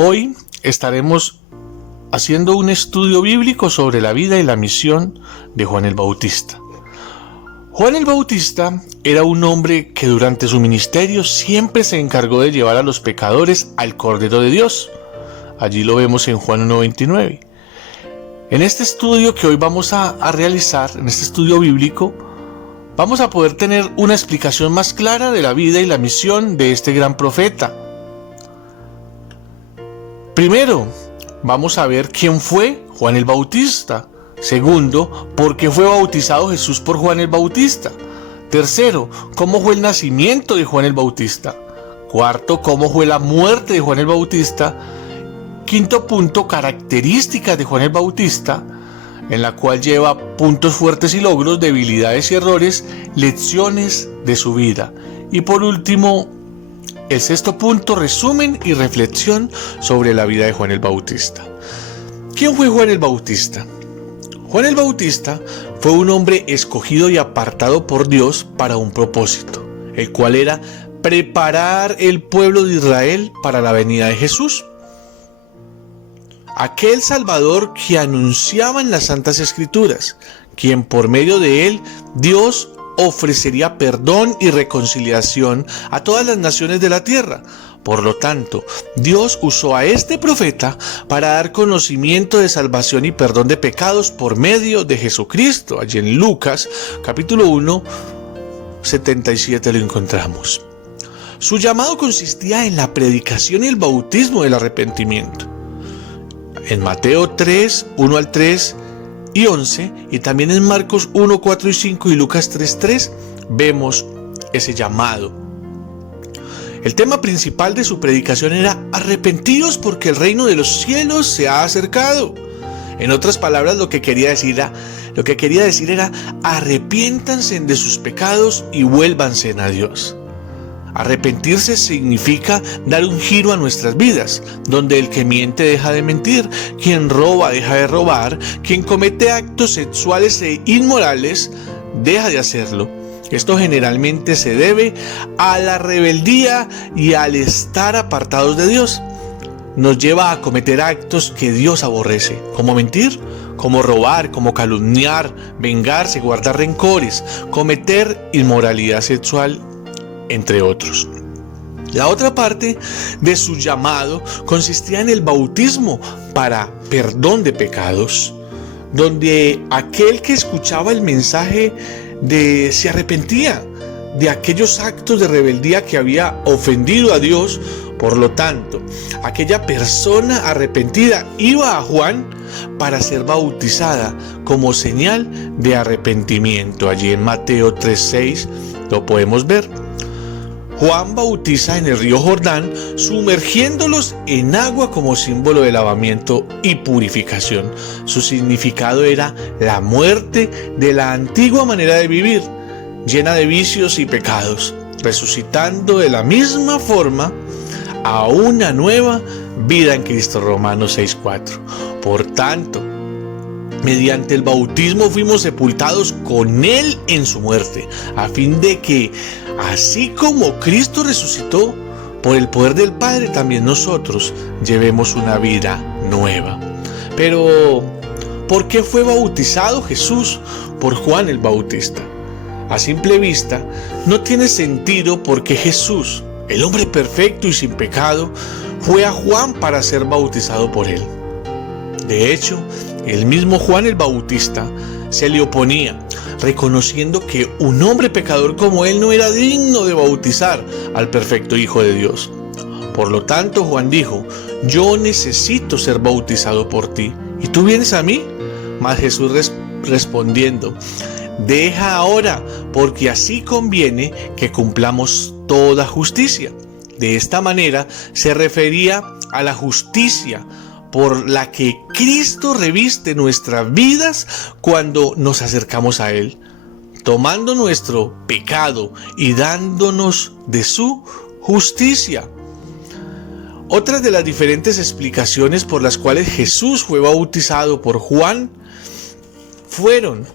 Hoy estaremos haciendo un estudio bíblico sobre la vida y la misión de Juan el Bautista. Juan el Bautista era un hombre que durante su ministerio siempre se encargó de llevar a los pecadores al Cordero de Dios. Allí lo vemos en Juan 1:29. En este estudio que hoy vamos a realizar, en este estudio bíblico, vamos a poder tener una explicación más clara de la vida y la misión de este gran profeta. Primero, vamos a ver quién fue Juan el Bautista. Segundo, ¿por qué fue bautizado Jesús por Juan el Bautista? Tercero, ¿cómo fue el nacimiento de Juan el Bautista? Cuarto, ¿cómo fue la muerte de Juan el Bautista? Quinto punto, características de Juan el Bautista, en la cual lleva puntos fuertes y logros, debilidades y errores, lecciones de su vida. Y por último, el sexto punto, resumen y reflexión sobre la vida de Juan el Bautista. ¿Quién fue Juan el Bautista? Juan el Bautista fue un hombre escogido y apartado por Dios para un propósito, el cual era preparar el pueblo de Israel para la venida de Jesús. Aquel Salvador que anunciaba en las Santas Escrituras, quien por medio de él Dios ofrecería perdón y reconciliación a todas las naciones de la tierra. Por lo tanto, Dios usó a este profeta para dar conocimiento de salvación y perdón de pecados por medio de Jesucristo. Allí en Lucas, capítulo 1, 77 lo encontramos. Su llamado consistía en la predicación y el bautismo del arrepentimiento. En Mateo 3, 1 al 3 y 11, y también en Marcos 1, 4 y 5 y Lucas 3, 3, vemos ese llamado. El tema principal de su predicación era: arrepentidos porque el reino de los cielos se ha acercado. En otras palabras, lo que quería decir era: arrepiéntanse de sus pecados y vuélvanse a Dios. Arrepentirse significa dar un giro a nuestras vidas, donde el que miente deja de mentir, quien roba deja de robar, quien comete actos sexuales e inmorales deja de hacerlo. Esto generalmente se debe a la rebeldía y al estar apartados de Dios. Nos lleva a cometer actos que Dios aborrece, como mentir, como robar, como calumniar, vengarse, guardar rencores, cometer inmoralidad sexual, entre otros. La otra parte de su llamado consistía en el bautismo para perdón de pecados, donde aquel que escuchaba el mensaje se arrepentía de aquellos actos de rebeldía que había ofendido a Dios. Por lo tanto, aquella persona arrepentida iba a Juan para ser bautizada como señal de arrepentimiento. Allí en Mateo 3:6 lo podemos ver. Juan bautiza en el río Jordán, sumergiéndolos en agua como símbolo de lavamiento y purificación. Su significado era la muerte de la antigua manera de vivir, llena de vicios y pecados, resucitando de la misma forma a una nueva vida en Cristo. Romanos 6:4. Por tanto, mediante el bautismo fuimos sepultados con Él en su muerte, a fin de que, así como Cristo resucitó, por el poder del Padre, también nosotros llevemos una vida nueva. Pero, ¿por qué fue bautizado Jesús por Juan el Bautista? A simple vista, no tiene sentido porque Jesús, el hombre perfecto y sin pecado, fue a Juan para ser bautizado por él. De hecho, el mismo Juan el Bautista se le oponía, reconociendo que un hombre pecador como él no era digno de bautizar al perfecto Hijo de Dios. Por lo tanto, Juan dijo: yo necesito ser bautizado por ti, ¿y tú vienes a mí? Mas Jesús respondiendo: deja ahora, porque así conviene que cumplamos toda justicia. De esta manera se refería a la justicia por la que Cristo reviste nuestras vidas cuando nos acercamos a Él, tomando nuestro pecado y dándonos de su justicia. Otras de las diferentes explicaciones por las cuales Jesús fue bautizado por Juan fueron: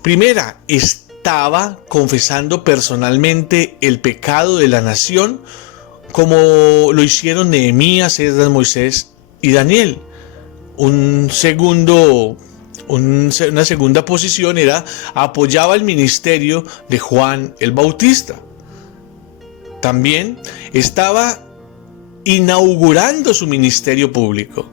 primera, estaba confesando personalmente el pecado de la nación como lo hicieron Nehemías, Esdras, Moisés y Daniel. Una segunda posición era apoyaba el ministerio de Juan el Bautista. También estaba inaugurando su ministerio público.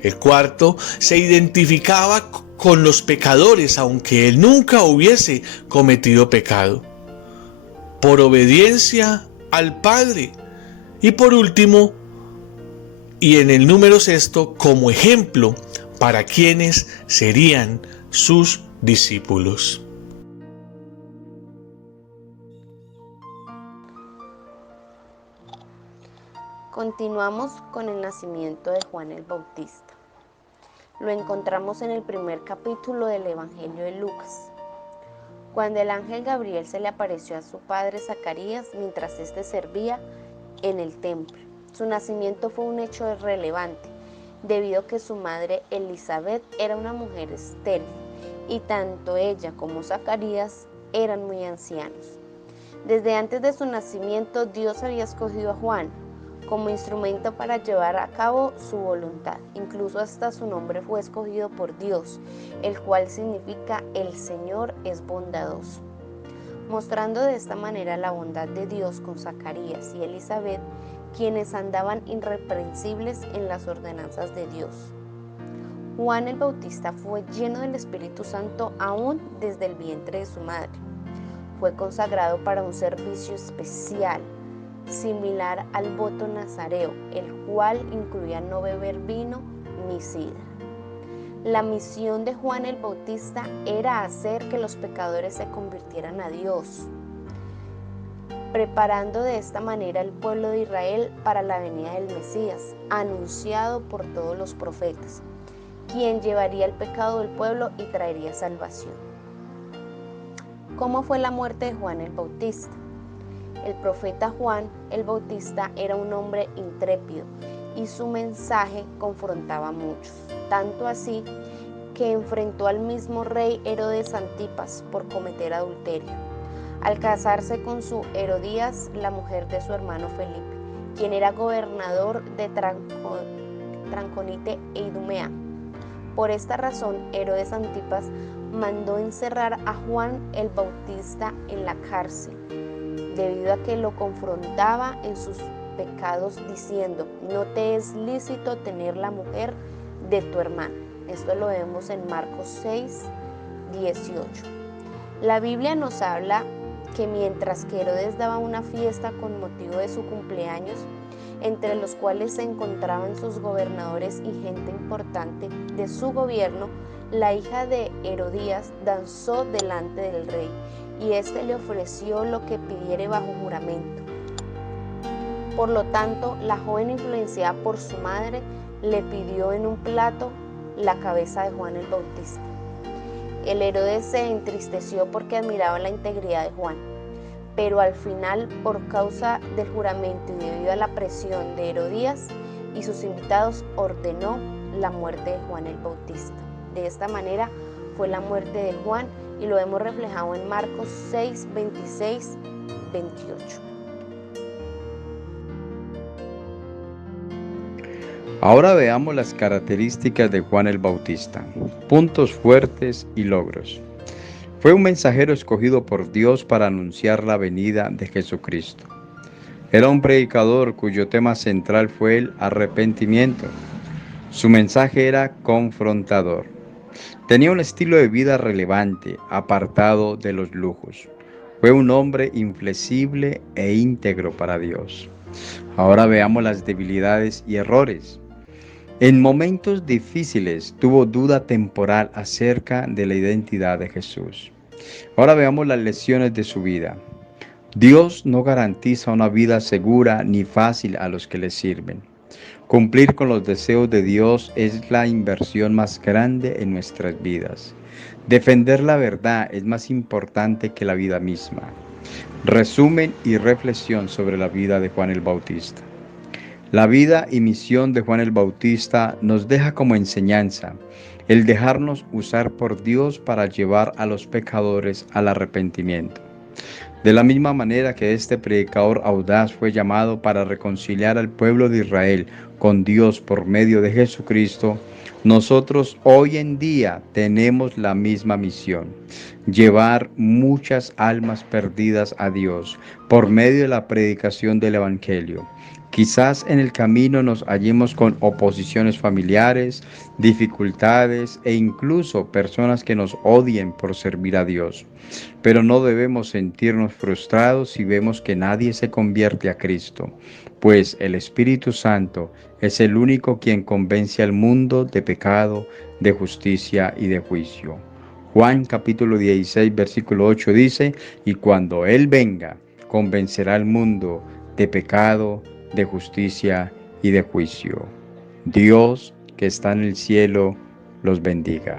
El cuarto se identificaba con los pecadores, aunque él nunca hubiese cometido pecado, por obediencia al Padre. Y por último, y en el número sexto, como ejemplo para quienes serían sus discípulos. Continuamos con el nacimiento de Juan el Bautista. Lo encontramos en el primer capítulo del Evangelio de Lucas, cuando el ángel Gabriel se le apareció a su padre Zacarías mientras éste servía en el templo. Su nacimiento fue un hecho relevante, debido a que su madre Elizabeth era una mujer estéril, y tanto ella como Zacarías eran muy ancianos. Desde antes de su nacimiento, Dios había escogido a Juan como instrumento para llevar a cabo su voluntad. Incluso hasta su nombre fue escogido por Dios, el cual significa el Señor es bondadoso. Mostrando de esta manera la bondad de Dios con Zacarías y Elizabeth, quienes andaban irreprensibles en las ordenanzas de Dios. Juan el Bautista fue lleno del Espíritu Santo aún desde el vientre de su madre. Fue consagrado para un servicio especial, similar al voto nazareo, el cual incluía no beber vino ni sidra. La misión de Juan el Bautista era hacer que los pecadores se convirtieran a Dios, preparando de esta manera al pueblo de Israel para la venida del Mesías, anunciado por todos los profetas, quien llevaría el pecado del pueblo y traería salvación. ¿Cómo fue la muerte de Juan el Bautista? El profeta Juan el Bautista era un hombre intrépido y su mensaje confrontaba a muchos, tanto así que enfrentó al mismo rey Herodes Antipas por cometer adulterio, al casarse con su Herodías, la mujer de su hermano Felipe, quien era gobernador de Tranconite e Idumea. Por esta razón, Herodes Antipas mandó encerrar a Juan el Bautista en la cárcel, debido a que lo confrontaba en sus pecados diciendo: no te es lícito tener la mujer de tu hermano. Esto lo vemos en Marcos 6, 18. La Biblia nos habla que mientras que Herodes daba una fiesta con motivo de su cumpleaños, entre los cuales se encontraban sus gobernadores y gente importante de su gobierno, la hija de Herodías danzó delante del rey, y éste le ofreció lo que pidiere bajo juramento. Por lo tanto, la joven, influenciada por su madre, le pidió en un plato la cabeza de Juan el Bautista. El Herodes se entristeció porque admiraba la integridad de Juan, pero al final, por causa del juramento y debido a la presión de Herodías y sus invitados, ordenó la muerte de Juan el Bautista. De esta manera fue la muerte de Juan, y lo hemos reflejado en Marcos 6, 26, 28. Ahora veamos las características de Juan el Bautista, puntos fuertes y logros. Fue un mensajero escogido por Dios para anunciar la venida de Jesucristo. Era un predicador cuyo tema central fue el arrepentimiento. Su mensaje era confrontador. Tenía un estilo de vida relevante, apartado de los lujos. Fue un hombre inflexible e íntegro para Dios. Ahora veamos las debilidades y errores. En momentos difíciles tuvo duda temporal acerca de la identidad de Jesús. Ahora veamos las lecciones de su vida. Dios no garantiza una vida segura ni fácil a los que le sirven. Cumplir con los deseos de Dios es la inversión más grande en nuestras vidas. Defender la verdad es más importante que la vida misma. Resumen y reflexión sobre la vida de Juan el Bautista. La vida y misión de Juan el Bautista nos deja como enseñanza el dejarnos usar por Dios para llevar a los pecadores al arrepentimiento. De la misma manera que este predicador audaz fue llamado para reconciliar al pueblo de Israel con Dios por medio de Jesucristo, nosotros hoy en día tenemos la misma misión: llevar muchas almas perdidas a Dios por medio de la predicación del Evangelio. Quizás en el camino nos hallemos con oposiciones familiares, dificultades e incluso personas que nos odien por servir a Dios. Pero no debemos sentirnos frustrados si vemos que nadie se convierte a Cristo, pues el Espíritu Santo es el único quien convence al mundo de pecado, de justicia y de juicio. Juan capítulo 16, versículo 8 dice: y cuando Él venga, convencerá al mundo de pecado, de justicia y de juicio. Dios, que está en el cielo, los bendiga.